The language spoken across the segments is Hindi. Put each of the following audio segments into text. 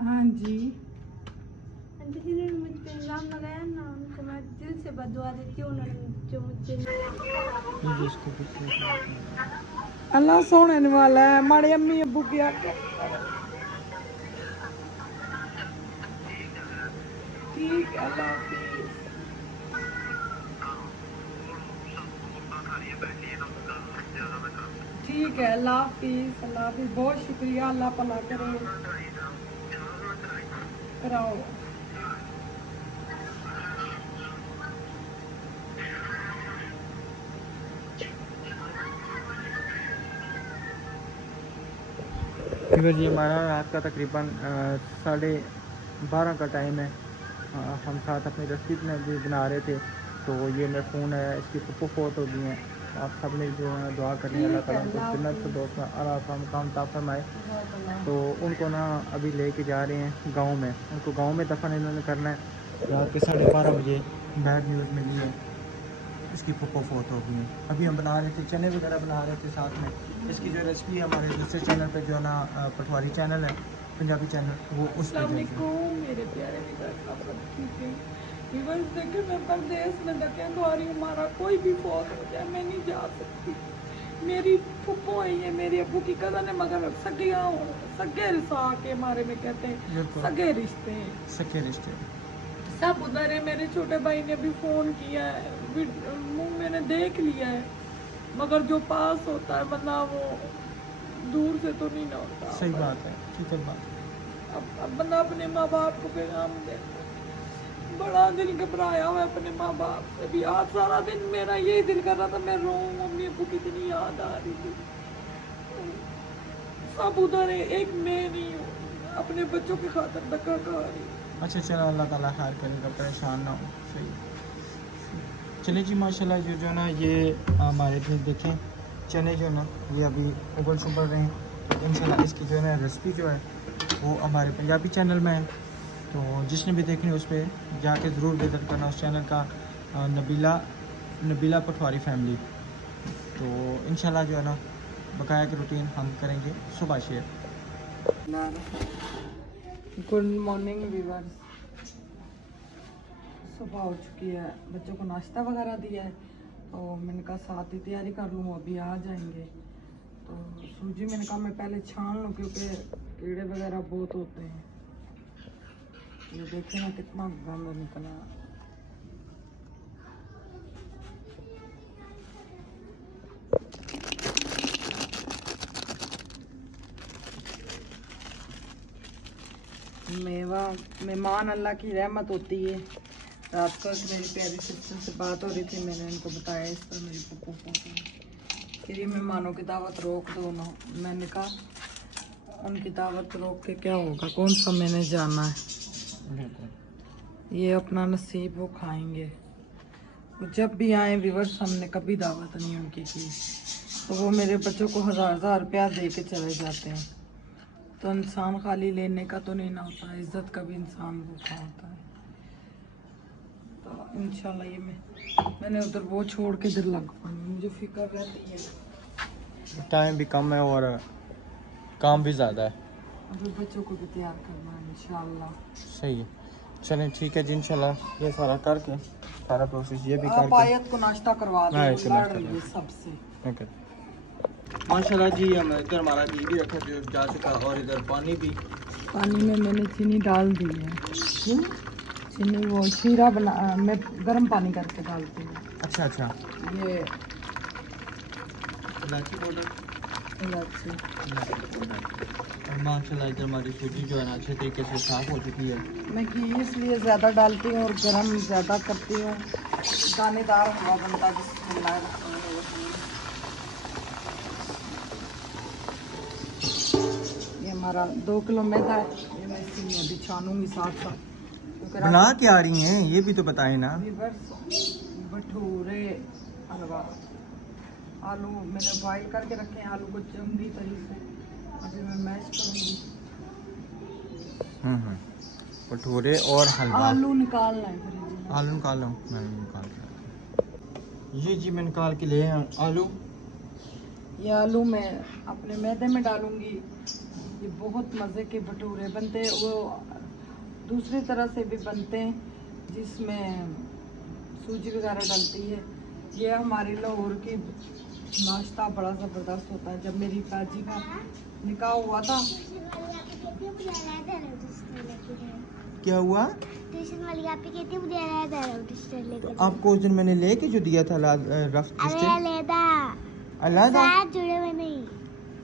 हाँ जी, जिन्होंने मुझ पे इल्जाम लगाया ना, उनको मैं दिल से बदुआ देती हूँ। उन्होंने जो मुझे अल्लाह सोने वाला है। हमारे अम्मी अब्बू की आगे ठीक है। अल्लाह हाफिज। ठीक है, अल्लाह हाफिज। अल्लाह हाफिज। बहुत शुक्रिया। अल्लाह भला करे। कराओ। फिर जी हमारा रात का तकरीबन 12:30 का टाइम है। हम साथ अपनी रेसिपी में भी बना रहे थे, तो ये मेरा फ़ोन है, इसकी पप्पो फोत हो गई हैं। आप सब ने जो है दुआ करनी है, अल्लाह ताला उनको जन्नत से दोस्त में आराम काम ता फरमाए। तो उनको ना अभी लेके जा रहे हैं गांव में, उनको गांव में दफन इन्होंने करना है। रात के 12:30 बजे बैड न्यूज़ मिली है, इसकी पप्पो फोत हो गई है। अभी हम बना रहे थे चने वगैरह बना रहे थे साथ में। इसकी जो रेसिपी है हमारे दूसरे चैनल पे जो है ना, पटवारी चैनल है, पंजाबी चैनल, वो उस पर मेरे प्यारे देखे मैं परदेश में धक्के खा रही हूँ। हमारा कोई भी फौत हो जाए मैं नहीं जा सकती। मेरी फुप्पो है, ये मेरी अब्बू की कज़न है, मगर सगे रिश्ता के हमारे में कहते हैं, सगे रिश्ते सब उधर है। मेरे छोटे भाई ने भी फोन किया है, मुंह मैंने देख लिया है, मगर जो पास होता है मतलब वो दूर से तो नहीं ना होता। सही बात है, ठीक है बात। अब बंदा अपने माँ बाप को पैगाम दे, बड़ा दिल घबराया हुआ है अपने माँ बाप से भी। आज सारा दिन मेरा यही दिल कर रहा था मैं रोऊं, मम्मी अब्बू कितनी याद आ रही थी। सब उधर है, एक मैं नहीं हूँ, अपने बच्चों की खातिर धक्का खा रही हूँ। अच्छा चलो, अल्लाह ताला खैर करेगा, परेशान ना हो। सही। चलिए जी, माशाल्लाह जो है ना, ये हमारे भी देखें चने जो ना ये अभी उबल सुबल रहे हैं। इंशाल्लाह इसकी जो है ना रेसिपी जो है वो हमारे पंजाबी चैनल में है, तो जिसने भी देखनी उस पर जाके ज़रूर विज़िट करना उस चैनल का, नबीला पटवारी फैमिली। तो इंशाल्लाह जो है ना बकाया की रूटीन हम करेंगे सुबह शेयर। Good morning viewers. सुबह हो चुकी है, बच्चों को नाश्ता वगैरह दिया है, तो मैंने कहा साथ ही तैयारी कर लूँ, अभी आ जाएंगे। तो सूजी मैंने कहा मैं पहले छान लूँ, क्योंकि कीड़े वगैरह बहुत होते हैं। ये देखिए ना कितना गंद निकला। मेहमान अल्लाह की रहमत होती है। रात को मेरी प्यारी सिस्टर से बात हो रही थी, मैंने उनको बताया इस पर मेरी पप्पू फोन, फिर ये मेहमानों की दावत रोक दो ना। मैंने कहा उनकी दावत रोक के क्या होगा, कौन सा मैंने जाना है, ये अपना नसीब वो खाएंगे। वो जब भी आए व्यूअर्स, हमने कभी दावत नहीं उनकी की, तो वो मेरे बच्चों को 1000 रुपया दे के चले जाते हैं। तो इंसान खाली लेने का तो नहीं ना होता, इज्जत का भी इंसान भूखा होता है। तो इंशाल्लाह ये मैंने उधर वो छोड़ के इधर लग पड़ी, मुझे फिक्र रहती है। टाइम भी कम है और काम भी ज़्यादा है, अभी बच्चों को भी तैयार करना है इंशाल्लाह। सही है। चलें ठीक है जी, इंशाल्लाह ये सारा करके सारा प्रोसेस ये भी आप करके आयत को नाश्ता करवा दो, लड़ रही है सबसे। माशाल्लाह जी। हम इधर हमारा घी भी रखा जा चुका, और इधर पानी में मैंने चीनी डाल दी है। चीनी वो शीरा बना, मैं गर्म पानी करके डालती हूँ। अच्छा अच्छा। ये इलायची पाउडर, इलायची। और माशाल्लाह इधर हमारी सूजी जो है ना अच्छे तरीके से साफ़ हो चुकी है। मैं घी इसलिए ज़्यादा डालती हूँ और गरम ज़्यादा करती हूँ, दानेदार हवा बनता जिसमें। ये हमारा 2 किलो मैदा है, ये मैं इसी में अभी छानूंगी साथ साथ। बना के आ रही हैं, ये भी तो बताएं ना। भटूरे हलवा, आलू मैंने बॉईल करके रखे हैं, आलू को चंगी तरीके से अभी मैं मैश करूँगी। भटूरे और हलवा। आलू निकालना है, आलू निकाल लो, मैं निकाल के। ये जी मैं निकाल के ले आया आलू। ये आलू मैं अपने मैदे में डालूंगी, ये बहुत मज़े के भटूरे बनते हैं। वो दूसरी तरह से भी बनते हैं जिसमें सूजी वगैरह डलती है। ये हमारी लाहौर की नाश्ता बड़ा ज़बरदस्त होता है। जब मेरी बाजी का निकाह हुआ था, क्या हुआ? ट्यूशन वाली आप ही कहती मुझे अलग रजिस्टर लेकर। तो आपको उस दिन मैंने लेके जो दिया था रफ अलग अलग। साथ जुड़े हुए नहीं।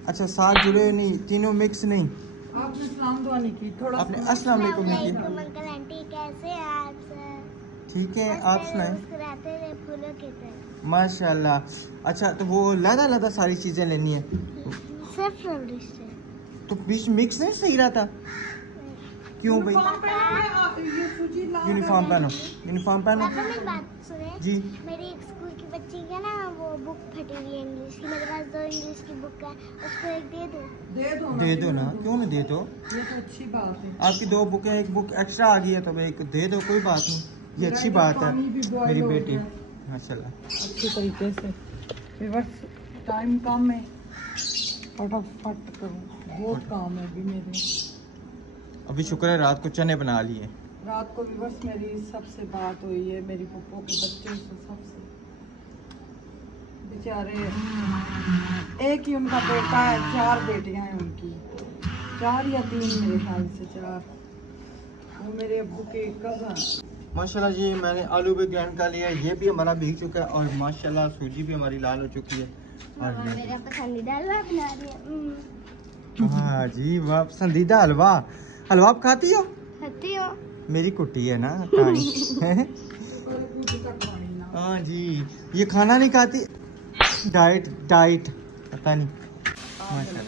अच्छा, साथ जुड़े हुए नहीं, तीनों मिक्स नहीं। आपने सलाम दुआ नहीं की, थोड़ा आपने अस्सलाम वालेकुम नहीं किया। अंकल आंटी कैसे हैं आप सर? ठीक है, आप सुनाएं। मुस्कुराते हुए फूलों की तरह। माशाल्लाह। अच्छा, तो वो लदा लदा सारी चीजें लेनी है सिर्फ रजिस्टर। तो बीच मिक्स नहीं सही रहता? क्यों भाई? यूनिफॉर्म पहनो, यूनिफॉर्म पहनो। पापा मेरी बात सुने जी। मेरी एक स्कूल की बच्ची है ना, वो बुक फटी हुई है इंग्लिश की। मेरे पास 2 इंग्लिश की बुक है, उसको एक दे दो। दे दो ना, क्यों नहीं दे दो? ये तो अच्छी बात है। आपकी 2 बुकें, एक बुक एक्स्ट्रा आ गई है तो भाई एक दे दो, कोई बात नहीं। ये अच्छी बात है मेरी बेटी, माशाल्लाह। अच्छे तरीके से। बस टाइम कम है, फटाफट करूँ, बहुत काम है अभी मेरे। अभी शुक्र है रात को चने बना लिए। रात को भी बस मेरी सबसे बात हुई है, मेरी पप्पो के बच्चों से, सबसे बेचारे। एक ही उनका बेटा है, 4 बेटियां हैं उनकी, 4 या 3 मेरे ख्याल से 4। वो मेरे अब्बू के कज़न। माशाल्लाह जी, मैंने आलू भी ग्राइंड कर लिया, ये भी हमारा भीग चुका है और माशाल्लाह सूजी भी हमारी लाल हो चुकी है। और मेरा पसंदीदा हलवा बना रही है। हाँ जी, वाह, पसंदीदा हलवा। हलवा आप खाती हो? खाती हो? मेरी कुट्टी है ना कानी। हाँ जी, ये खाना नहीं खाती, डाइट डाइट पता नहीं। माशाल्लाह,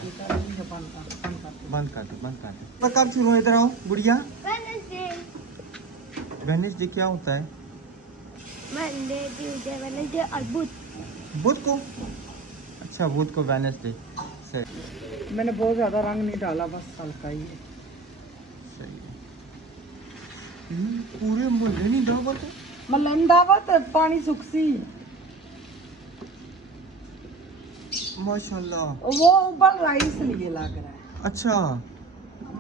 बंद कर दो। तो कब शुरू हो? इधर आओ गुड़िया। वेडनेसडे क्या होता है? मंडे, ट्यूसडे, वेडनेसडे और बुध को। अच्छा, बुध को वेडनेसडे। सही, मैंने बहुत ज़्यादा रंग नहीं डाला, बस हल्का ही है। सही है। पूरे मुझे नहीं दावत है। मलन दावत पानी सुखसी। माशाल्लाह, वो उबल रहा है इसलिए लग रहा है। अच्छा।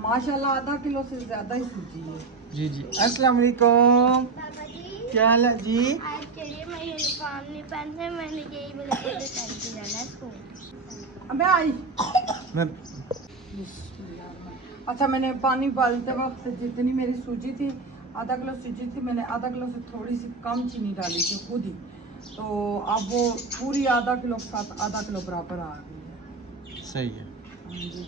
माशाल्लाह आधा किलो से ज्यादा ही सूजी है। जी जी, अस्सलाम वालेकुम। पापा जी क्या हाल है जी? आज चलिए, मैं यूनिफॉर्म नहीं पहनते, मैंने यही बोला पहन के जाना है स्कूल। मैं आई। मैं अच्छा, मैंने पानी उबालते वक्त जितनी मेरी सूजी थी, आधा किलो सूजी थी, मैंने आधा किलो से थोड़ी सी कम चीनी डाली थी खुद ही। तो अब वो पूरी आधा किलो के साथ आधा किलो बराबर आ गई है। सही है। हाँ जी,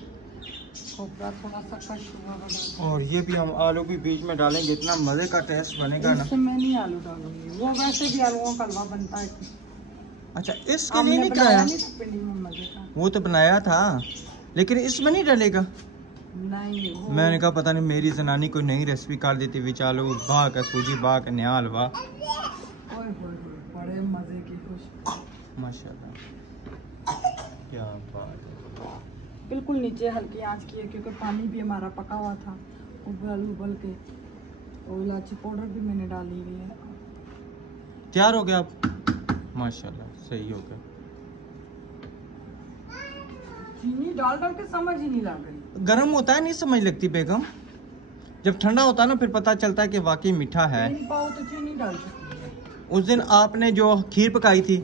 खोपरा थोड़ा सा कश हुआ बड़ा। और ये भी हम आलू भी बीच में डालेंगे, इतना मजे का टेस्ट बनेगा ना। इसमें नहीं आलू डालूंगी, वो वैसे भी आलूओं का हलवा बनता है। अच्छा, इसके लिए नहीं कराया? पिंडी में मजे का वो तो बनाया था, लेकिन इसमें नहीं डालेगा। नहीं, मैंने कहा पता नहीं मेरी जनानी कोई नई रेसिपी कर देती हुई, चालू बाग का सूजी, बाग का नया हलवा। ओए होए, बड़े मजे की खुश। माशाल्लाह, क्या बात है। बिल्कुल नीचे हल्की आंच की है, क्योंकि पानी भी हमारा पका हुआ था उबल के। और इलायची पाउडर भी मैंने डाली हुई है। तैयार हो गया आप? माशाल्लाह, सही हो गया। चीनी डाल के समझ ही नहीं लग रही। गर्म होता है नहीं समझ लगती बेगम, जब ठंडा होता है ना फिर पता चलता है कि वाकई मीठा है। 3 पाव तो चीनी डाल सकती है। उस दिन आपने जो खीर पकाई थी,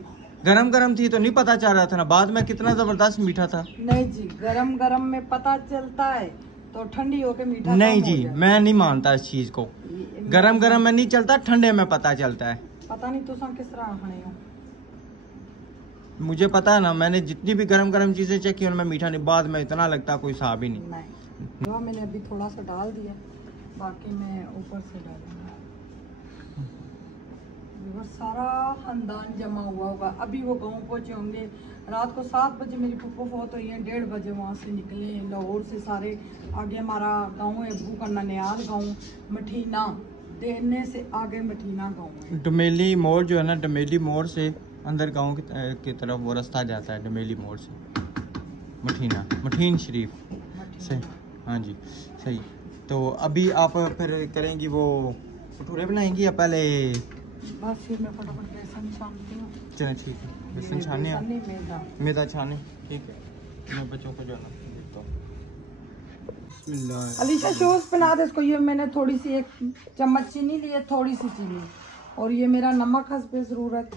गरम गरम थी तो नहीं पता चल रहा था ना, बाद में कितना जबरदस्त मीठा था। नहीं जी, गरम गरम में पता चलता है, तो ठंडी होके मीठा नहीं कम हो जी, जाता है। मैं नहीं मानता इस चीज को। गरम गरम में नहीं चलता, ठंडे में पता चलता है। पता नहीं तुसा किस तरह खाने हो। मुझे पता है ना, मैंने जितनी भी गरम गरम चीजें चेक की उनमें मीठा नहीं, बाद में इतना लगता कोई हिसाब ही नहीं। नहीं, वो मैंने अभी थोड़ा सा डाल दिया, बाकी मैं ऊपर से डालूंगा। वो सारा खानदान जमा हुआ होगा। अभी वो गांव पहुंचे होंगे। रात को 7 बजे मेरी पप्पो फौत हुई है, 1:30 बजे वहाँ से निकले लाहौर से सारे। आगे हमारा गांव है अब्बू का ननियाल गांव, मठीना देने से आगे मठीना गांव है। डमेली मोड़ जो है ना, डमेली मोड़ से अंदर गांव की तरफ वो रास्ता जाता है, डमेली मोड़ से मठीना, मठीन शरीफ से। हाँ जी, सही। तो अभी आप फिर करेंगी वो भटूरे बनाएंगी या पहले? बस फिर मैं फटाफट बेसन छानती हूँ। चलो ठीक है, बेसन छाने बेसन नहीं, मैदा। मैदा छाने, ठीक है। मैं बच्चों को जाना देखता हूँ। बिस्मिल्लाह। अलीशा शूज पहना दे इसको। ये मैंने थोड़ी सी 1 चम्मच चीनी ली है, थोड़ी सी चीनी, और ये मेरा नमक हस्बे ज़रूरत।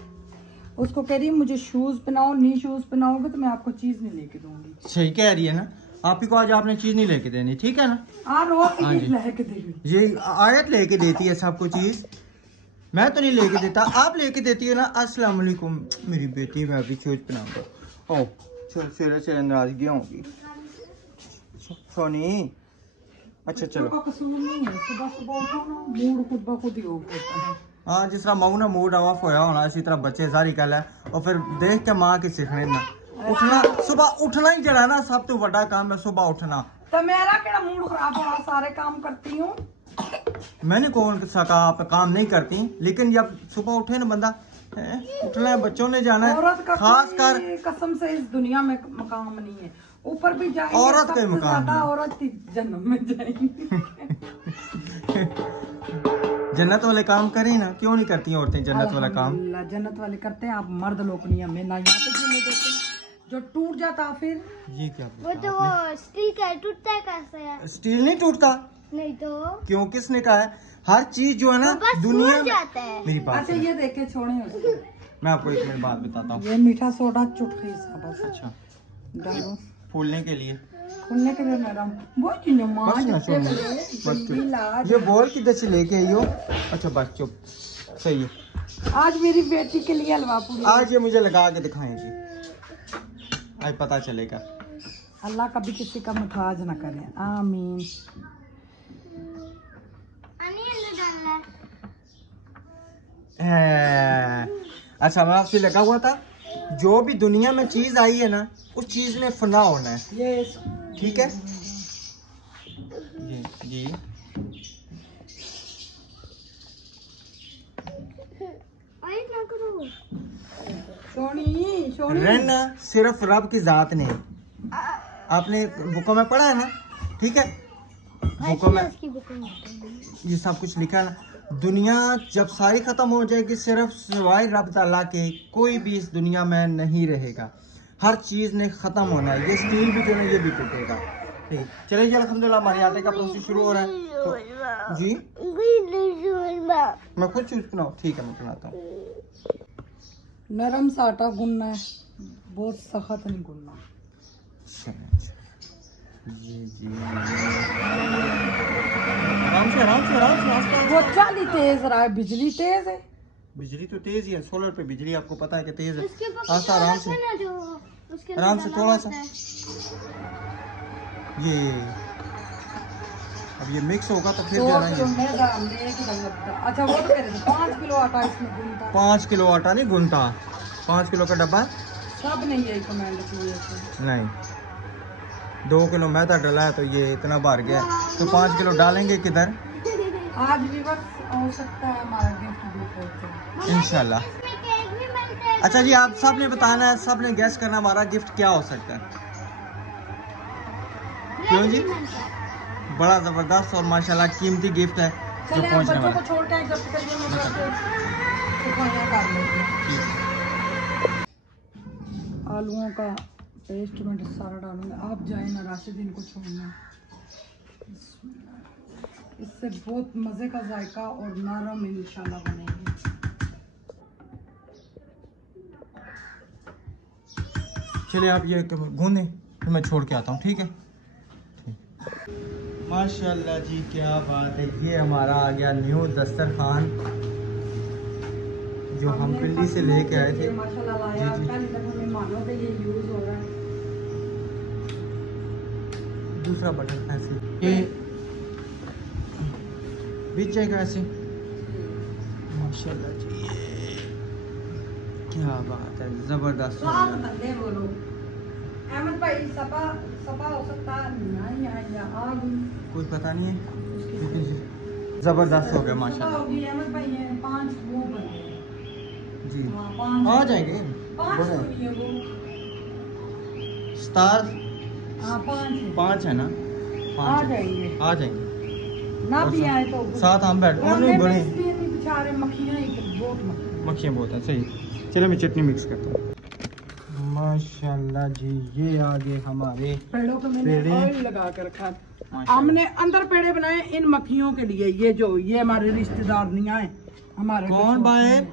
उसको कह रही है मुझे शूज पहनाओ, नहीं शूज पहनाओगे तो मैं आपको चीज नहीं लेके दूंगी। सही कह रही है ना, आप ही को आज आपने चीज नहीं लेके देनी, ठीक है ना? रोज हाँ जी। लेके देगी। ये आयत लेके देती है सबको चीज, मैं तो नहीं लेके देता, आप लेके देती है ना। अस्सलाम वालेकुम मेरी बेटी, मैं अभी शूज पहनाऊंगा। ओ चल सिरे से नाराजगी होगी सोनी। अच्छा चलो। का कसूर नहीं है, सुबह सुबह उठो ना, मूड खुद ब खुद ही ऑफ होता है। हाँ, जिस तरह मऊ ना मूड ऑफ होया होना, इसी तरह बच्चे सारी गल है, और फिर देख के माँ की सीखने ना उठना। सुबह उठना ही जरा ना सब तो बड़ा काम है, सुबह उठना। तो मेरा केड़ा मूड खराब हो, सारे काम करती हूँ। मैंने कौन सा कहा आप काम नहीं करती, लेकिन जब सुबह उठे ना बंदा उठना है, बच्चों ने जाना है, औरत का खास कर कसम से इस दुनिया में मकाम नहीं है। ऊपर भी जाएंगे, औरत का ही सबसे मकाम ज्यादा है। औरत ही जन्म में जाएंगी। जन्नत वाले काम करें ना, क्यों नहीं करती औरतें जन्नत वाला काम? अल्हम्दुलिल्लाह, जन्नत वाले करते हैं, आप मर्द लोग नहीं, हमें ना यहाँ पे जीने देते। जो टूट जाता फिर ये क्या वो तो वो स्टील का टूटता है कैसे है? स्टील नहीं टूटता, नहीं तो क्यों? किसने कहा है? हर चीज जो है ना वो बस दुनिया फूट में, जाता है। मेरी बात अच्छा सुनो। ये देखे छोड़े उसको। मैं आपको एक मिनट बात बताता हूँ। ये मीठा सोडा चुटकी सा बस अच्छा, डालो फूलने के लिए खुलने के लिए नरम वो चीज़ माँ बस ना जितने सुनो, बड़े बस जल्दी चुप। इलाज। ये बॉल किधर से लेके आई हो? अच्छा बस चुप, सही है। आज मेरी बेटी के लिए हलवा पूरी। आज ये मुझे लगा के दिखाएं जी, आज पता चलेगा। अल्लाह कभी किसी का मुताज ना करे, आमीन। अच्छा, मैं आपसे लगा हुआ था, जो भी दुनिया में चीज आई है ना, उस चीज ने फना होना है, ये ठीक है? जी सोनी सोनी रहना सिर्फ रब की जात ने। आपने बुकों में पढ़ा है ना, ठीक है? बुकों में ये सब कुछ लिखा है ना। दुनिया जब सारी खत्म हो जाएगी, सिर्फ सिवाय रब ताला के कोई भी इस दुनिया में नहीं रहेगा। हर चीज ने खत्म होना है, ये स्टील भी जो है ये भी टूटेगा। ठीक, चलिए अल्हम्दुलिल्लाह हमारे आटे का प्रोसेस शुरू हो रहा है। तो जी मैं खुद चूज बनाऊँ? ठीक है, मैं बनाता हूँ। नरम सा आटा गूंदना है, बहुत सख्त नहीं गूंदना। जी आराम से आराम से आराम से आस्ते वो चाली तेज रहा है, बिजली तेज है। बिजली तो तेज ही है, सोलर पे बिजली आपको पता है कि तेज है। आस्ता आराम से आराम से, थोड़ा सा ये अब ये मिक्स होगा तो फिर जाना ये। अच्छा वो तो कह रहे थे 5 किलो आटा इसमें गूंदता। 5 किलो आटा नहीं गूंदता, 5 किलो का डब्बा सब नहीं यही कमेंट किए नहीं, 2 किलो मैदा डाला है तो ये इतना भर गया, तो 5 किलो डालेंगे किधर? आज भी बस हो सकता है हमारा गिफ्ट भी पहुंचे इंशाल्लाह। अच्छा जी, आप सब ने बताना है, सब ने गैस करना हमारा गिफ्ट क्या हो सकता है। क्यों जी? बड़ा जबरदस्त और माशाल्लाह कीमती गिफ्ट है जो चले आप पहुंचने बच्चों वाला को छोड़ के जब तक ये मैं सफाइयाँ कर लेती हूँ। आलूओं का पेस्ट में सारा डालूंगा। आप जाए ना राशिदीन को छोड़ना, इससे बहुत मज़े का जायका और नरम इंशाल्लाह बनेगी। चलिए आप ये गूंदें, फिर मैं छोड़ के आता हूँ, ठीक है? माशाल्लाह जी, क्या बात है। ये हमारा आ गया न्यू दस्तरखान जो हम पिंडी से लेके आए थे। माशाल्लाह लाया, पहली दफा मेहमानों पे ये यूज हो रहा है। दूसरा बटन ऐसे ये बीच जाएगा ऐसे। माशाल्लाह जी, ये क्या बात है, जबरदस्त हो स्वाद गया। बंदे बोलो। अहमद भाई सपा सपा हो सकता नहीं है या आग कुछ पता नहीं है, लेकिन जबरदस्त हो गया माशाल्लाह होगी। अहमद भाई ये 5 वो बने जी। हाँ, 5 आ जाएंगे 5 बड़े तो ये वो स्टार हाँ 5 है। 5 है ना, आ 5 जाएंगे, आ जाएंगे। ना भी और आए तो साथ हम बैठ रंग नहीं में बड़े इसलिए नहीं बेचारे मक्खियाँ ही बहुत मक्खियाँ बहुत है। सही, चलो मैं चटनी मिक्स करता हूँ। माशाल्लाह जी, ये आगे हमारे पेड़ों को मैंने पेड़े। ऑयल लगा कर रखा। हमने अंदर पेड़े बनाए इन मक्खियों के लिए। ये हमारे रिश्तेदार नहीं आए हमारे। कौन बाहर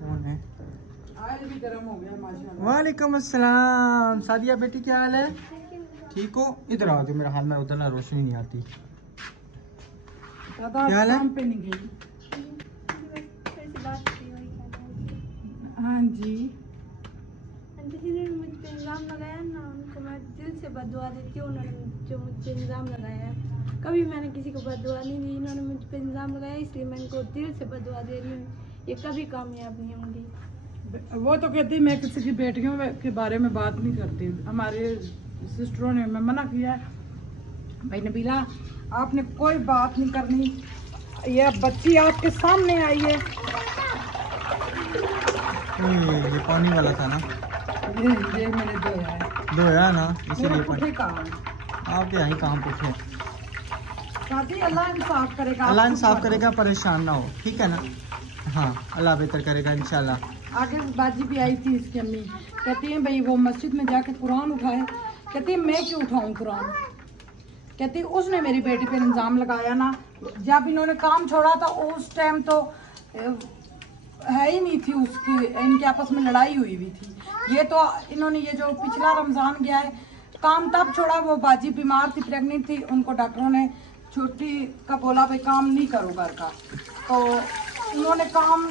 कौन है? आयल भी गर्म हो गया माशाल्लाह। वालेकुम अस्सलाम। सादिया बेटी क्या हाल है? ठीक हो? इधर आ जाओ मेरा हाल में, उधर ना रोशनी नहीं आती। क्या हाल है? पे नहीं गई। हाँ जी। जिन्होंने मुझ पे इल्ज़ाम लगाया ना, उनको मैं दिल से बददुआ देती हूँ। उन्होंने जो मुझ पे इल्ज़ाम लगाया है, कभी मैंने किसी को बददुआ नहीं दी। इन्होंने मुझ पे इल्ज़ाम लगाया, इसलिए मैं इनको दिल से बददुआ दे रही हूँ। ये कभी कामयाब नहीं होंगी। वो तो कहती मैं किसी की बेटियों के बारे में बात नहीं करती। हमारे सिस्टरों ने मैं मना किया है, भाई नबीला आपने कोई बात नहीं करनी। ये बच्ची आपके सामने आई है। ये पानी वाला था ना? ये मेरे दो है ना, इसीलिए पुठे काम आपके यहाँ काम पूछे। अल्लाह इंसाफ करेगा, अल्लाह इंसाफ करेगा, परेशान ना हो, ठीक है ना? हाँ, अल्लाह बेहतर करेगा इंशाल्लाह। आगे बाजी भी आई थी इसकी अम्मी, कहती है भाई वो मस्जिद में जाके कुरान उठाए। कहती है मैं क्यों उठाऊं कुरान? कहती उसने मेरी बेटी पे इल्जाम लगाया ना। जब इन्होंने काम छोड़ा था उस टाइम तो है ही नहीं थी उसकी, इनके आपस में लड़ाई हुई हुई थी। ये तो इन्होंने ये जो पिछला रमजान गया है काम तब छोड़ा। वो बाजी बीमार थी, प्रेग्नेंट थी, उनको डॉक्टरों ने छुट्टी का बोला भाई काम नहीं करो घर का, तो उन्होंने काम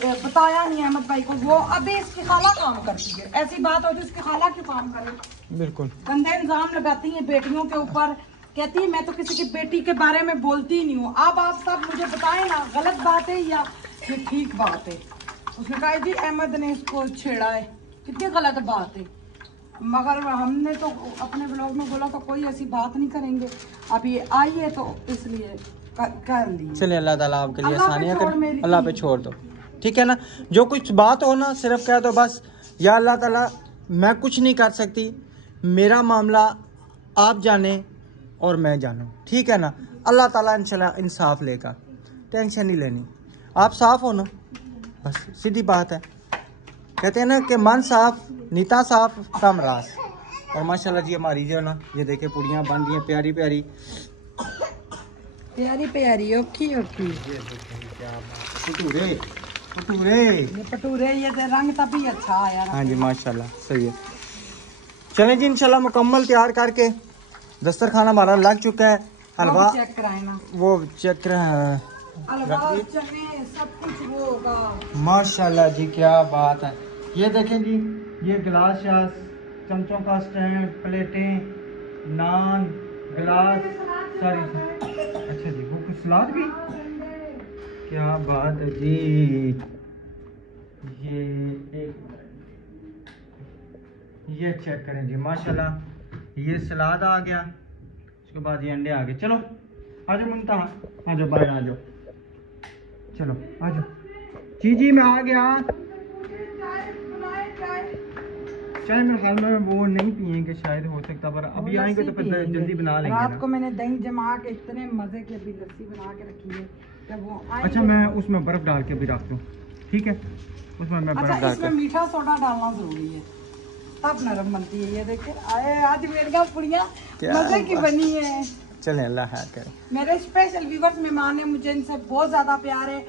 बताया नहीं अहमद भाई को। वो अभी इसकी खाला काम करती है। ऐसी बात होती है उसकी खाला क्यों काम करे? बिल्कुल गंदे इल्जाम लगाती है बेटियों के ऊपर। कहती है मैं तो किसी की बेटी के बारे में बोलती ही नहीं हूँ। अब आप सब मुझे बताएं ना, गलत बात है या ये ठीक बात है? उसने कहा जी अहमद ने इसको छेड़ा है, कितनी गलत बात है। मगर हमने तो अपने ब्लॉग में बोला तो कोई ऐसी बात नहीं करेंगे। अब ये आई है तो इसलिए कर ली। चलिए, अल्लाह ताला आपके लिए अल्लाह पे आसानियाँ छोड़ करे, मेरी अल्लाह पे छोड़ दो, ठीक है ना? जो कुछ बात हो ना सिर्फ कह दो बस, या अल्लाह ताला मैं कुछ नहीं कर सकती, मेरा मामला आप जाने और मैं जानूं, ठीक है ना? अल्लाह ताला इंशाल्लाह इंसाफ लेगा, टेंशन नहीं लेनी। आप साफ हो ना, बस सीधी बात है। कहते हैं ना कि मन साफ नीता साफ कम रास। और माशाल्लाह जी हमारी जो है ना, ये देखे पुड़ियाँ बन रही हैं प्यारी प्यारी प्यारी प्यारी ओखी ओखी। भटूरे भटूरे, ये पटूरे ये रंग तभी अच्छा आया। हाँ जी माशाल्लाह सही है। चलें जी इंशाल्लाह मुकम्मल तैयार करके दस्तरखान हमारा लग चुका है। हलवा चेक कराए ना, वो चेक हलवा चने सब कुछ वो होगा। माशाल्लाह जी क्या बात है। ये देखें जी, ये गिलास शास, चमचों का स्टैंड, प्लेटें, नान, गिलास सारी। अच्छा जी, वो कुछ सलाद भी, क्या बात है जी। ये चेक करें जी माशाल्लाह, ये सलाद आ गया, उसके बाद ये अंडे आ गए। चलो आ जाओ मुंतहा, आ जाओ बाहर आ जाओ, चलो आ जाओ। जी मैं आ गया। चाय मेरे ख्याल में वो नहीं पियेंगे शायद, हो सकता, पर अभी आएंगे तो फिर जल्दी बना लेंगे रात ना। को मैंने दही जमा के इतने मजे की अभी लस्सी बना के रखी है, जब वो आएंगे। अच्छा मैं उसमें बर्फ डाल के भी रख दूँ, ठीक है? उसमें मैं बर्फ डाल इसमें मीठा सोडा डालना जरूरी है तब नरम बनती है। ये देखिए आए आज मेरी पुड़िया मजे की बनी है। चले अल्लाह खैर करे। मेरे स्पेशल व्यूवर्स मेहमान है, मुझे इनसे बहुत ज्यादा प्यार है।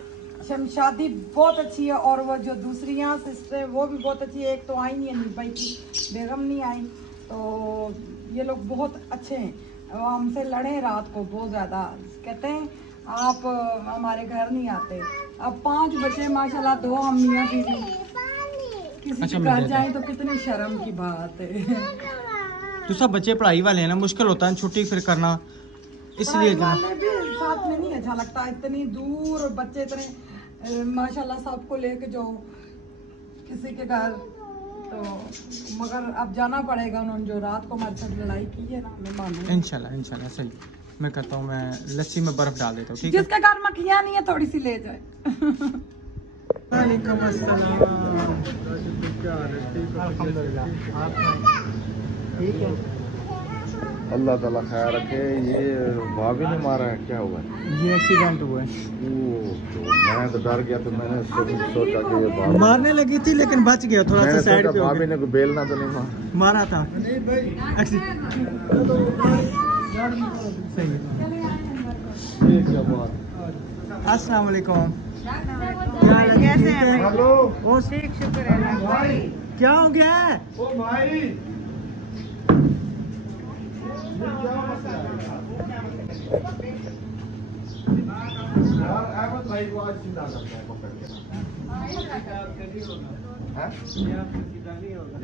शमशादी बहुत अच्छी है और वो जो दूसरी यहाँ सिस्टर है वो भी बहुत अच्छी है। एक तो आई नहीं है नीबाई की बेगम नहीं आई, तो ये लोग बहुत अच्छे हैं। वो हमसे लड़े रात को बहुत ज़्यादा, कहते हैं आप हमारे घर नहीं आते। अब 5 बच्चे माशाल्लाह, 2 हम मियाँ बीवी, किसी के घर जाए तो कितनी शर्म की बात है। तो सब बच्चे पढ़ाई वाले हैं ना, मुश्किल होता है छुट्टी फिर करना, इसलिए वाले भी साथ में नहीं अच्छा लगता। इतनी दूर बच्चे इतने माशाल्लाह सबको लेके जाओ किसी के घर, तो मगर अब जाना पड़ेगा। उन्होंने जो रात को हमारे साथ लड़ाई की है ना, मैं मानूं इंशाल्लाह इंशाल्लाह सही। मैं कहता हूँ मैं लस्सी में बर्फ डाल देता हूँ, ठीक है? जिसके घर मक्खियाँ नहीं है थोड़ी सी ले जाए। वालेकुम अस्सलाम। अल्हम्दुलिल्लाह, आप ठीक है? अल्लाह ताला खैर रखे। ये भाभी ने मारा है, क्या हुआ है? ये एक्सीडेंट हुआ है। तो मैं तो डर गया, तो मैंने सोचा कि ये भाभी मारने लगी थी लेकिन बच गया, थोड़ा सा साइड पे हो भाभी गया। ने कोई बेलना तो नहीं मारा था। सही है। अस्सलाम वालेकुम। कैसे हैं? हेलो और ठीक, शुक्र है भाई। क्या हो गया है? ओ भाई यार अहमद भाई को आज जिंदा करते हैं पकड़ के।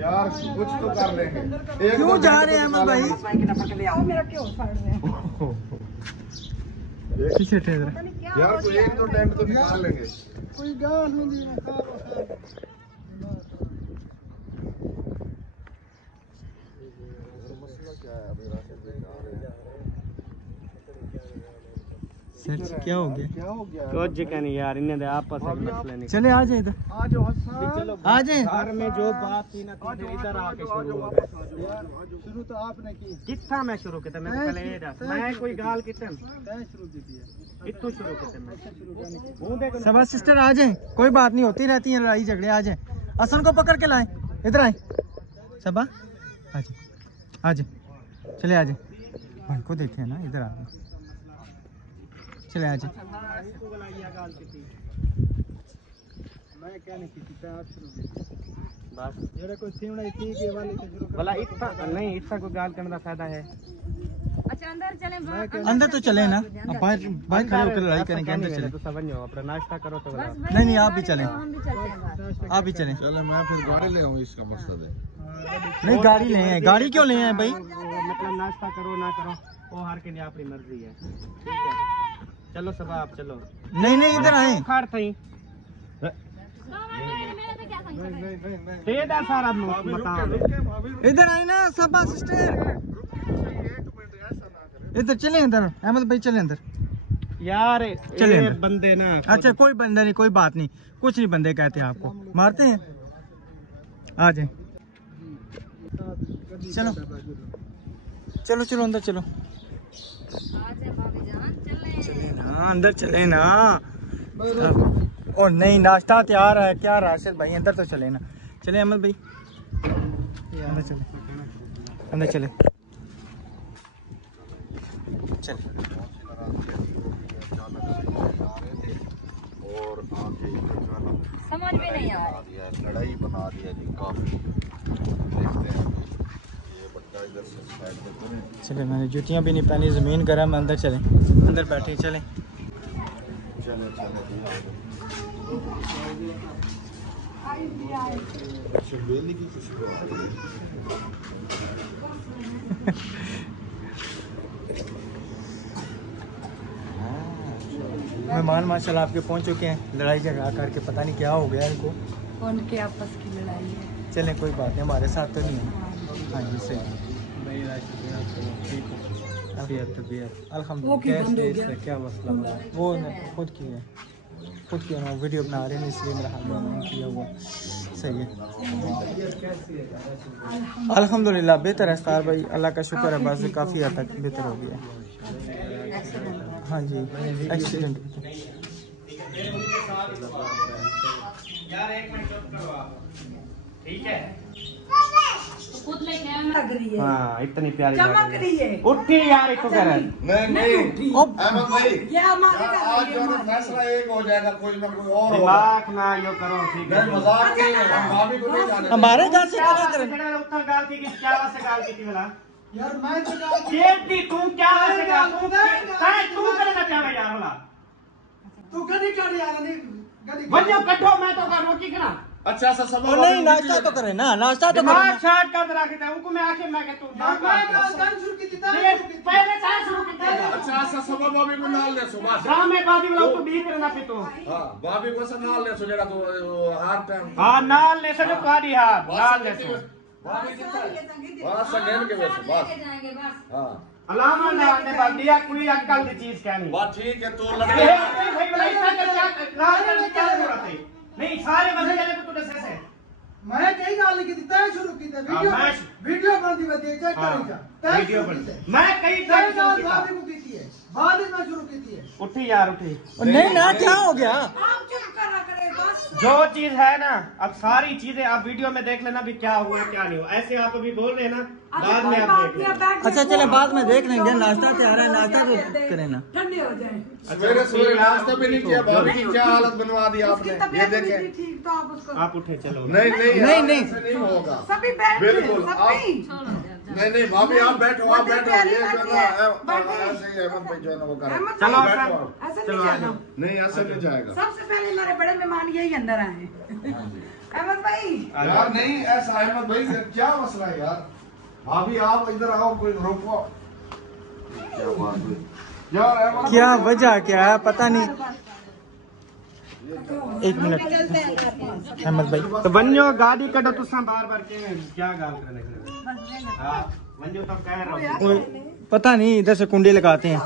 यार कुछ तो कर लेंगे। क्यों जा रहे हैं अहमद भाई? मेरा क्यों फाड़ रहे हैं? पीछे ठहर। यार कोई एक तो टेंट तो निकाल लेंगे। कोई गाल नहीं सच क्या हो गया? कुछ नहीं यार, इन्हें आपस में मसले नहीं। चले आ जाए इधर, आ जाए। घर में जो बात थी ना इधर आके शुरू हो गई। शुरू तो आपने की। कितना मैं शुरू किया? मैं पहले ये दस, मैं कोई गाल कितन इतों शुरू किया मैं। सबा सिस्टर आ जाए, कोई बात नहीं, होती रहती है लड़ाई झगड़े। आ जाए, असन को पकड़ के लाए, इधर आए। सबा आ जाए, आ जाए, चले आ जाए। मन को देखे ना, इधर आ जाए, चले आ जाए। मैं क्या नहीं की बस जेड़ा कोई थीमड़ा इतनी के वाले के शुरू भला इतना नहीं, इतना कोई गाल करने का फायदा है? अच्छा अंदर चले, अंदर तो चले ना, अब बाहर बाहर खड़े होकर लड़ाई करेंगे। अंदर चले। तो समझ जाओ, अपना नाश्ता करो तो बस। नहीं नहीं, आप भी चले, हम भी चलते हैं बाहर। आप भी चले। चलो मैं फिर गाड़ी ले आऊँ, इसका मकसद है। नहीं गाड़ी ले आए, गाड़ी क्यों ले आए भाई? मतलब नाश्ता करो ना करो वो हर के लिए अपनी मर्जी है, ठीक है? चलो सब आप चलो। नहीं नहीं, इधर आए। खाड़ थई तेरा सारा मकान है। इधर आए ना सबा सिस्टर, इधर चले अंदर। अहमद भाई चले अंदर। यार चले ये अंदर। बंदे ना अच्छा कोई बंदा नहीं, कोई बात नहीं, कुछ नहीं बंदे कहते हैं आपको, मारते हैं। आ जाए, चलो चलो चलो अंदर चलो। चले ना अंदर, चले ना। और नहीं नाश्ता तैयार है क्या राशिद भाई? अंदर तो चले ना। चले अहमद भाई, अंदर चले, अंदर चले, चले। और आगे समझ में नहीं आ रहा। लड़ाई बना दिया जी काफी। देखते हैं ये बच्चा इधर से साइड में। चले, मैंने जूतियाँ भी नहीं पहनी, ज़मीन गर्म है। अंदर चले, अंदर बैठे, चले चले चले बेली की खुशबू। मेहमान माशाल्लाह आपके पहुंच चुके हैं। लड़ाई झगड़ा करके पता नहीं क्या हो गया इनको। उनके आपस की लड़ाई है। चलें कोई बात नहीं, हमारे साथ तो नहीं है। हाँ जी सही, अल्हम्दुलिल्लाह। क्या मसला वो खुद की है, खुद की ना वीडियो बना रहे हैं, इसलिए मेरा हाथ नहीं किया हुआ। सही है, अल्हम्दुलिल्लाह बेहतर है स्टार भाई, अल्लाह का शुक्र है, बस काफ़ी हद तक बेहतर हो गया। हाँ जी एक्सीडेंट ठीक है। लग रही है, हाँ इतनी प्यारी चमक रही है। उठी यार, इसको कह रहा है। नहीं अहमद भाई, ये हमारे घर आज में जो है फैसला एक हो जाएगा, कोई ना कोई और होगा। दिमाग ना यो करो, ठीक है? नहीं मजाक नहीं है, हम भाभी को नहीं जाने हमारे घर से क्या क्या बात करें? है? उत्तर गाल की क्या बात से गाल की थी मेरा यार मैं तो ये भी तू क्या बात से गाल तू करना चाहे यार होला तू कभी कर यार नहीं वन्यो कठो मैं तो कर रोकी करा। अच्छा सा सब नहीं नाश्ता तो करे ना, नाश्ता तो दिमाग करे। छाट कर रखे थे उनको मैं आके मैं के तू पहले चाय शुरू की थी। अच्छा सा सब भाभी को नाल ले सुबह ड्रामे बादी वाला तो भी करना पे तो हां भाभी को से नाल ले सो जेड़ा तो हर टाइम हां नाल ले सो काडी हां नाल ले सो भाभी कितना बस संगेन के वैसे बस हां अलामा ना ने बंदिया कोई अक्कल की चीज कहनी बात ठीक है। तो भाई लड़के भला इतना क्या जरूरत है? नहीं सारे मजे जाने को तो दसे से मैं कहीं गाल लिख देता है शुरू की वीडियो मैं वीडियो बन दी बदी है, चेक करें जा वीडियो बन मैं कई टाइम बाद में बीती है, बाद में शुरू की थी है। उठी यार उठी। नहीं ना, क्या हो गया? आप चुप करा करे बस। जो चीज है ना, अब सारी चीजें आप वीडियो में देख लेना भी क्या हुआ क्या नहीं हुआ। ऐसे आप अभी बोल रहे हैं ना, बाद में आप देख लेना। अच्छा चले बाद में देख लेंगे। नाश्ता तैयार है, नाश्ता तो करें ना। ठंडे हो जाए। सवेरे सवेरे नाश्ता भी नहीं किया, भाभी की क्या हालत बनवा दी आपने। ये देखें, ठीक तो आप उसको आप उठे चलो। नहीं नहीं नहीं, यार, नहीं। ऐसे नहीं होगा। सभी बैठ बिल्कुल नहीं नहीं भाभी आप बैठो, आप बैठो। ये जो है ना ऐसे ही अहमद भाई जो है ना वो करें। चलो बैठो आप। ऐसे नहीं जाना। नहीं ऐसे नहीं जाएगा। सबसे पहले हमारे बड़े मेहमान यही अंदर आए। अहमद भाई यार नहीं ऐसा अहमद भाई क्या मसला है यार। भाभी आप इधर आओ, कोई रोको। क्या बात हुई यार अहमद? क्या वजह क्या है पता नहीं। एक मिनट अहमद भाई। तो बन्यो गाड़ी कटो तुसा बार बार क्या गाल करने के हां बन्यो तो कह रहा हूं। पता नहीं, इधर से कुंडी लगाते हैं।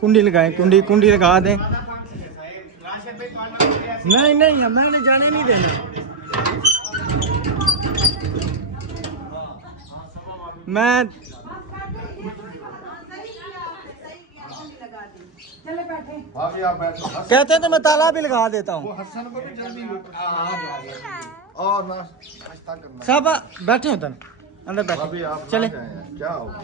कुंडी लगाएं, कुंडी लगा दें। नहीं नहीं, मैंने जाने नहीं देना। मैं चले बैठे। भाभी आप बैठो। कहते हैं तो मैं ताला भी लगा देता वो हूँ। हसन को भी जल्दी और नाश्ता करना। सब बैठे हो तन अंदर भाभी बैठे। आप चले क्या होगा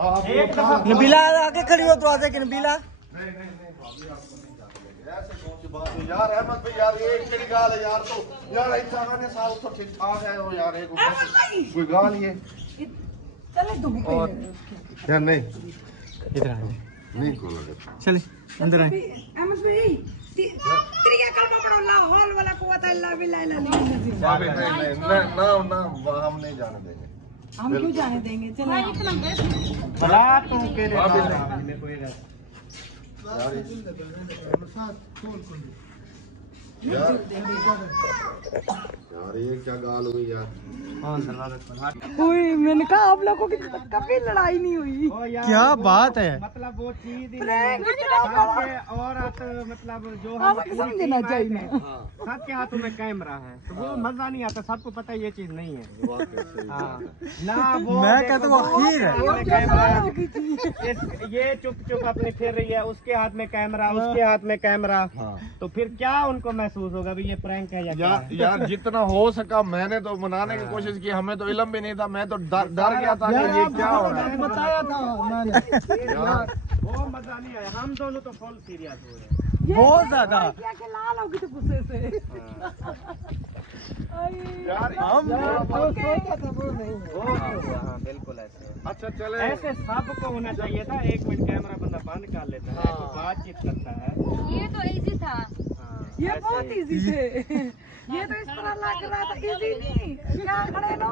आप एक दफा नबीला आगे खड़ी हो तो आते कि नबीला। नहीं नहीं नहीं भाभी आप नहीं जा सकते। ऐसे कौन सी बात है यार अहमद भाई यार, ये एक मेरी गाल है यार। तो यार इतना आने साल तो ठीक ठाक है वो यार। एक कोई गाल ये चले धूप और यार नहीं इधर आ नहीं को लगे। चले अंदर आए। अहमद भाई त्रिया कलमा पढ़ो ला हॉल वाला कुव्वत इल्ला बिल्लाह इल्ला नजीर। भाभी नहीं नहीं ना ना हम नहीं जाने देंगे। हम क्यों जाने देंगे। चले भला तू के रे भाभी में कोई रह यार ये क्या गाल हुई यार। हुई मैंने कहा आप लोगों की कभी लड़ाई नहीं हुई। क्या बात है। मतलब वो चीज ही प्रैंक इतना बड़ा। औरत मतलब जो आप समझना चाहिए ना। सबके हाथों में कैमरा है तो वो मजा नहीं आता। सबको पता है ये चीज नहीं है। हाँ ना वो मैं कहता हूँ अखीर है। कैमरा ये चुप चुप अपनी फिर रही है, उसके हाथ में कैमरा, उसके हाथ में कैमरा। तो फिर क्या उनको महसूस होगा भी ये प्रैंक है या क्या है? यार जितना हो सका मैंने तो मनाने की कोशिश की। हमें तो इल्म भी नहीं था। मैं तो डर गया था कि ये क्या हो रहा है। बताया था मैंने। यार वो मजा नहीं आया। हम दोनों तो फुल सीरियस हो रहे हैं। बहुत ज्यादा। क्या के लाल होगी तो गुस्से से। यार हम हाँ बिल्कुल ऐसे। अच्छा चले ऐसे सबको होना चाहिए था। 1 मिनट कैमरा बंदा बंद कर लेता है तो बातचीत करता है। ये तो इजी था। ये बहुत इजी थे। ये तो इस तरह लग रहा था इजी नहीं। क्या खड़े लो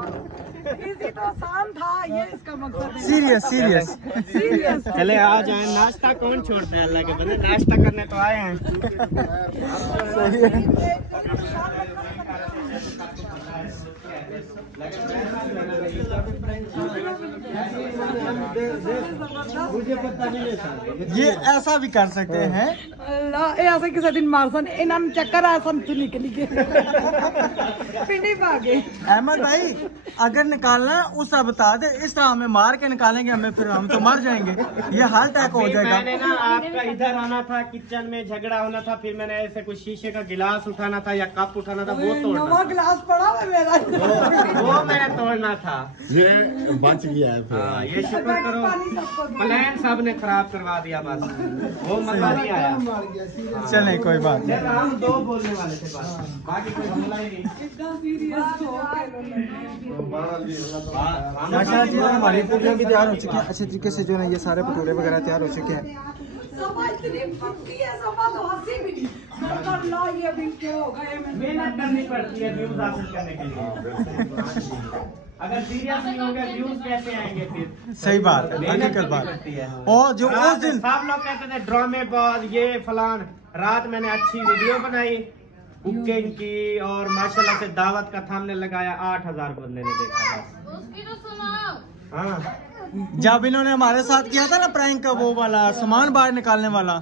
इजी तो आसान था। ये इसका मकसद है। Serious serious. सीरियस। चले आ जाए। नाश्ता कौन छोड़ता है अल्लाह के बंदे। नाश्ता करने तो आए हैं। ये ऐसा भी कर सकते हैं। ऐसे किसी दिन मारसन इन्होंने चक्कर आसन से निकली गए। पिंडी भागे। अहमद भाई अगर निकालना है उस बता दे। इस तरह हमें मार के निकालेंगे हमें, फिर हम तो मर जाएंगे। ये हार्ट अटैक हो जाएगा। मैंने ना आपका इधर आना था, किचन में झगड़ा होना था, फिर मैंने ऐसे कुछ शीशे का गिलास उठाना था या कप उठाना था, वो तोड़ना नवा गिलास पड़ा है मेरा। वो मैंने तोड़ना था। ये बच गया है फिर। हाँ ये शुक्र करो प्लान सब ने खराब करवा दिया। बस वो मजा नहीं आया। चले कोई बात नहीं। जब हम 2 बोलने वाले थे बस, बाकी कोई हमला ही नहीं। माशाल्लाह जी हमारी पूरियाँ भी तैयार हो चुकी हैं अच्छे तरीके से। जो है ये सारे भटूरे वगैरह तैयार हो चुके हैं। मेहनत करनी पड़ती है व्यूज हासिल करने के लिए। अगर सीरियस नहीं होंगे व्यूज कैसे आएंगे फिर। सही बात है, हकीकत बात है। और जो उस दिन सब लोग कहते थे ड्रामेबाज ये फलान। रात मैंने अच्छी वीडियो बनाई कुकिंग की और माशाल्लाह से दावत का थंबनेल लगाया। 8000 बंदे ने देखा बस। उसकी तो सुनाओ। हाँ जब इन्होंने हमारे साथ किया था ना प्रैंक का वो वाला सामान बाहर निकालने वाला,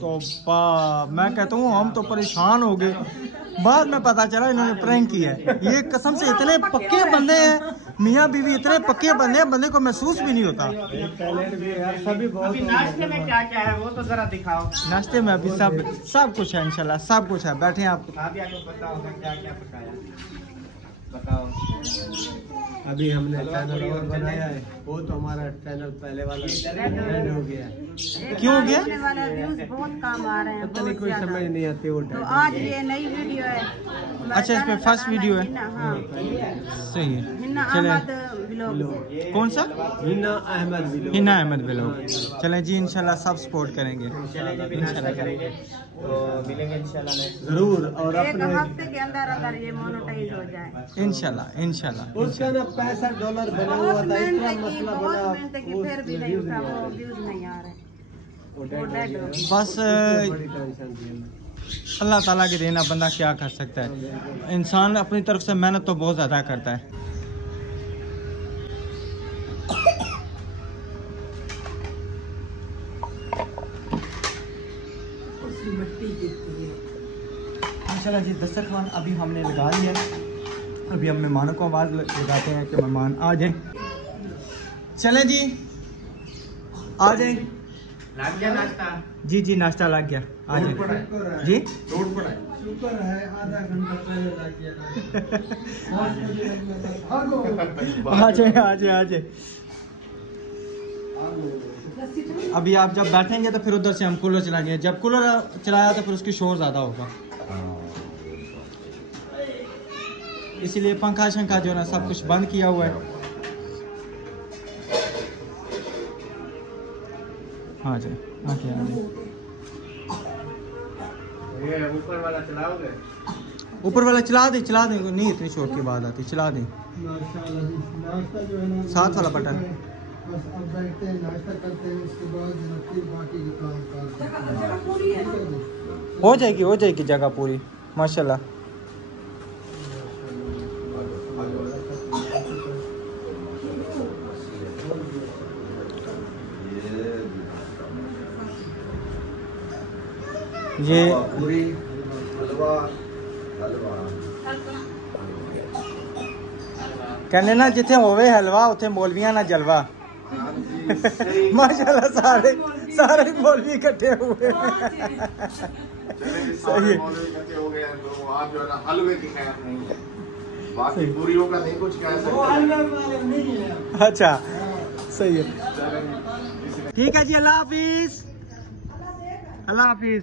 तो मैं कहता हूँ हम तो परेशान हो गए। बाद में पता चला इन्होंने प्रैंक किया है। ये कसम से इतने पक्के बंदे हैं, मियाँ बीवी इतने पक्के बंदे हैं, बंदे को महसूस भी नहीं होता। अभी नाश्ते में क्या क्या है वो तो जरा दिखाओ। नाश्ते में अभी सब कुछ है इंशाल्लाह, सब कुछ है। बैठे हैं आप। भाभी आपको पता होगा क्या क्या पकाया, बताओ। अभी हमने चैनल और बनाया है, वो तो हमारा चैनल पहले वाला डेड हो गया। क्यों हो गया? व्यूज बहुत कम आ रहे हैं, पता नहीं, कोई समझ नहीं आती वो तो आज ये नई वीडियो है। अच्छा, इसमें फर्स्ट वीडियो है। हाँ, सही है। हिना चले, अहमद व्लॉग। कौन सा? हिना अहमद व्लॉग। हिना अहमद व्लॉग। चलें जी, इंशाल्लाह सब सपोर्ट करेंगे इंशाल्लाह करेंगे तो मिलेंगे इंशाल्लाह नेक्स्ट जरूर। और एक अपने हफ्ते के अंदर अगर ये मोनेटाइज हो जाए इंशाल्लाह इंशाल्लाह। उसका ना $65 बना हुआ बहुत था, इतना मेहनत की, मसला बहुत बना, मेहनत की, फिर भी नहीं उठा, वो व्यूज नहीं आ रहे। वो डेड हो गया। बस बड़ी टेंशन थी हमें। अल्लाह ताला के देना, बंदा क्या कर सकता है। इंसान अपनी तरफ से मेहनत तो बहुत ज़्यादा करता है। माशाल्लाह जी, दस्तरखान अभी हमने लगा लिया है। अभी हम मेहमानों को आवाज़ लगाते हैं कि मेहमान आ जाएं। चलें जी, आ जाएं। लग गया नाश्ता। जी जी, नाश्ता लग गया, आ जाएं जी। शुक्र है, आधा घंटा पहले लग गया। आ जाए आ जाए आ जाए। अभी आप जब बैठेंगे तो फिर उधर से हम कूलर चलाएंगे। जब कूलर चलाया तो फिर उसकी शोर ज़्यादा होगा, इसीलिए पंखा शंखा जो है ना सब कुछ बंद किया हुआ है। हाँ जी, आके आ जाए। ये ऊपर वाला चलाओगे? ऊपर वाला चला दें, नहीं इतनी शोर की बात आती, चला दें। नाश्ता जो है ना, साथ वाला बटन। बस अब बैठते हैं, नाश्ता करते हैं, उसके बाद जो है फिर बाकी के काम करते हैं। हो जाएगी जगह पूरी माशाल्लाह। ये कहने ना जिथे होवे हलवा उथे मौलवियां ना जलवा। माशाल्लाह सारे मौलवी इकट्ठे हुए। सही है। हो गए हैं तो आप जो है ना हलवे की खैर नहीं है, बाकी पूरियों का नहीं कुछ कह सकते। अच्छा, सही है। ठीक है जी, अल्लाह हाफिज। अल्लाह हाफिज।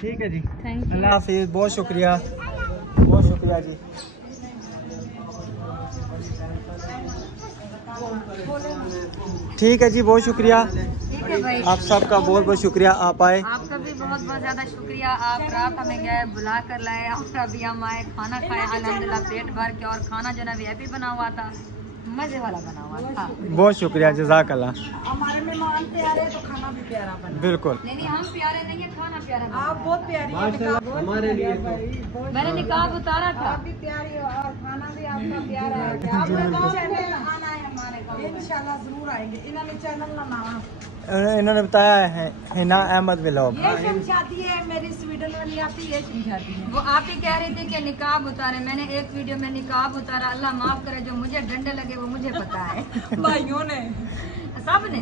ठीक है जी, अल्लाह हाफिज। बहुत शुक्रिया जी। ठीक है जी, बहुत शुक्रिया आप सबका, बहुत बहुत शुक्रिया आप आए। आपका भी बहुत बहुत ज्यादा शुक्रिया। आप रात हमें गए बुला कर लाए और अभी हम आए, खाना खाए अल्हम्दुलिल्लाह पेट भर के, और खाना जो ना वीआईपी बना हुआ था, मजे वाला बना हुआ था। बहुत शुक्रिया, जज़ाकल्लाह। हमारे मेहमान प्यारे तो खाना भी प्यारा बना। बिल्कुल, नहीं हम प्यारे नहीं है, खाना प्यारा बना। आप बहुत प्यारी है, हमारे लिए तो मैंने निकाब उतारा था। आप भी प्यारी हो और खाना भी आपका प्यारा है। आपका चैनल आना है हमारे गाँव, इंशाल्लाह जरूर आएंगे। इन्होंने चैनल ना नाम इन्होंने बताया है हिना अहमद व्लॉग। ये समझाती है, मेरी स्वीडन वाली आती है, समझाती है। वो आप ही कह रही थी कि निकाब उतारे, मैंने एक वीडियो में निकाब उतारा। अल्लाह माफ करे, जो मुझे डंडे लगे वो मुझे पता है। भाइयों ने सब ने,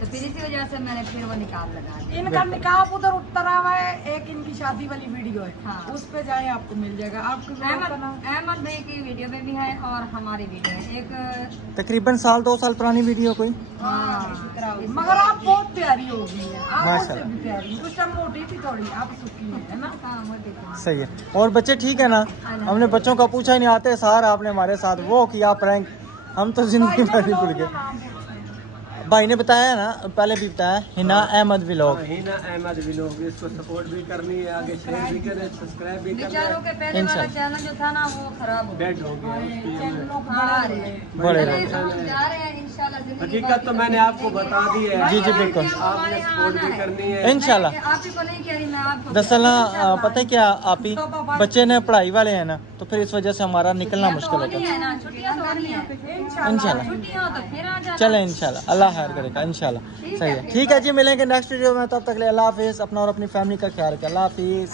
तो फिर इसी वजह से मैंने फिर वो निकाब लगा दिया। इनका निकाह उधर उतरा हुआ है, एक इनकी शादी वाली वीडियो है। हाँ। उस पे जाए आपको मिल जाएगा। आपको अहमद भाई की वीडियो में भी है और हमारी वीडियो है एक। तकरीबन 2 साल पुरानी वीडियो कोई। मगर आप बहुत प्यारी हो गई है, आप मुझसे माशाल्लाह। भी प्यारी। उस टाइम मोटी थी थोड़ी, आप सुखी है ना। हाँ, वो देखो। सही है। और बच्चे ठीक है ना? हमने बच्चों का पूछा ही नहीं, आते सार आपने हमारे साथ वो किया प्रैंक, हम तो जिंदगी भर नहीं भूल गए। भाई ने बताया ना, पहले भी बताया, हिना अहमद व्लॉग। हिना अहमद व्लॉग, इसको सपोर्ट भी करनी है, आगे शेयर भी करें, सब्सक्राइब भी करना बेचारों के पहले वाला चैनल जो था ना वो खराब हो गया। डेड हो गया। बड़े चलिए, हम जा रहे हैं इंशाल्लाह। जिंदगी हकीकत तो मैंने आपको बता दी है। जी जी बिल्कुल, आपने सपोर्ट भी करनी है इंशाल्लाह। आप ही को नहीं कह रही, मैं आपको दरअसल ना पता है क्या आप ही बच्चे ने पढ़ाई वाले हैं ना, तो फिर इस वजह से हमारा निकलना मुश्किल होता होनी है। है ना, छुट्टियां तो होनी है। इंशाल्लाह छुट्टियां तो फिर आ जाना। चले इंशाल्लाह। अल्लाह खैर करेगा इंशाल्लाह। सही है, ठीक है जी, मिलेंगे नेक्स्ट वीडियो में, तब तक के लिए अल्लाह हाफिज़। अपना और अपनी फैमिली का ख्याल रखें। अल्लाह हाफिज़।